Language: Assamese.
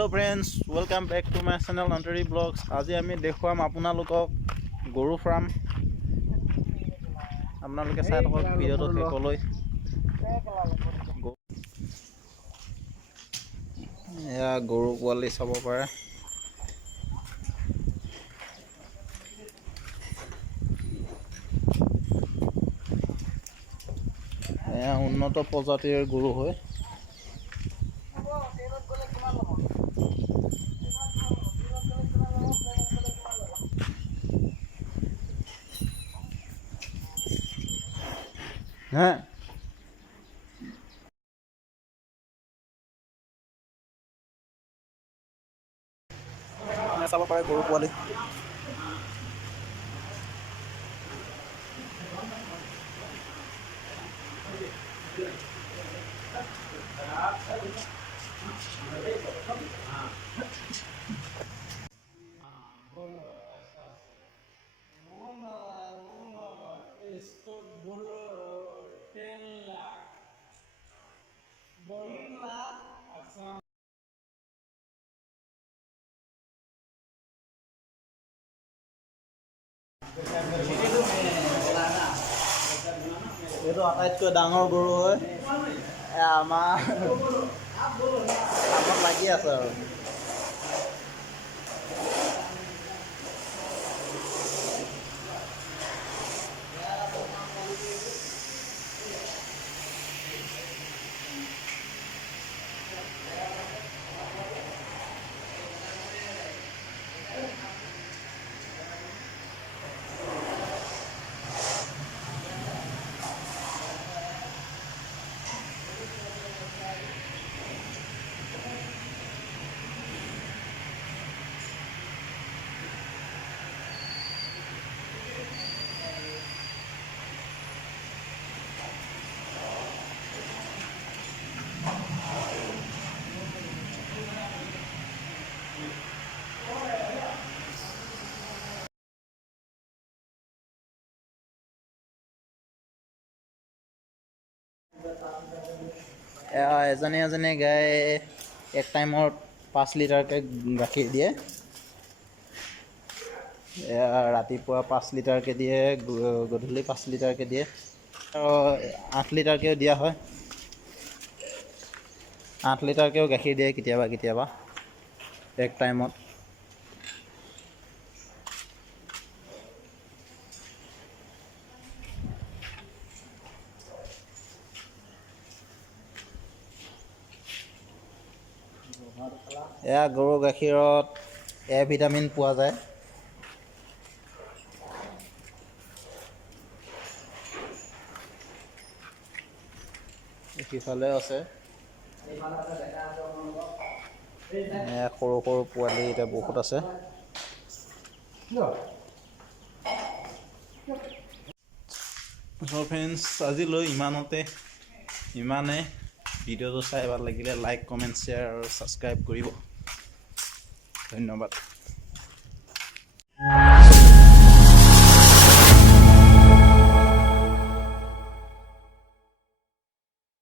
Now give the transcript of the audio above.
Hello friends, welcome back to my channel Antari Vlogs. আজি আমি দেখুৱাম আপোনালোকক গৰু ফাৰ্ম। আপোনালোকে চাই থাকক ভিডিঅ'টো শেষলৈ। এয়া গৰু পোৱালি চাব পাৰে। এয়া উন্নত প্ৰজাতিৰ গৰু হয়। হ্যাঁ চাব পাৰে গৰু পোৱালি। এইটো আটাইতকৈ ডাঙৰ গৰু হয়। আমাৰ লাগি আছে আৰু এজনী এজনী গাই এক টাইমত 5 লিটাৰকৈ গাখীৰ দিয়ে। ৰাতিপুৱা 5 লিটাৰকৈ দিয়ে, গধূলি 5 লিটাৰকৈ দিয়ে, 8 লিটাৰকৈও দিয়া হয়। 8 লিটাৰকৈও গাখীৰ দিয়ে কেতিয়াবা কেতিয়াবা এক টাইমত। এয়া গৰু গাখীৰত এ ভিটামিন পোৱা যায়। সিফালে আছে সৰু সৰু পোৱালি এতিয়া বহুত আছে। ফ্ৰেণ্ডছ আজিলৈ ইমানে। ভিডিঅ'টো চাই ভাল লাগিলে লাইক, কমেণ্ট, শ্বেয়াৰ আৰু ছাবস্ক্ৰাইব কৰিব। ধন্যবাদ।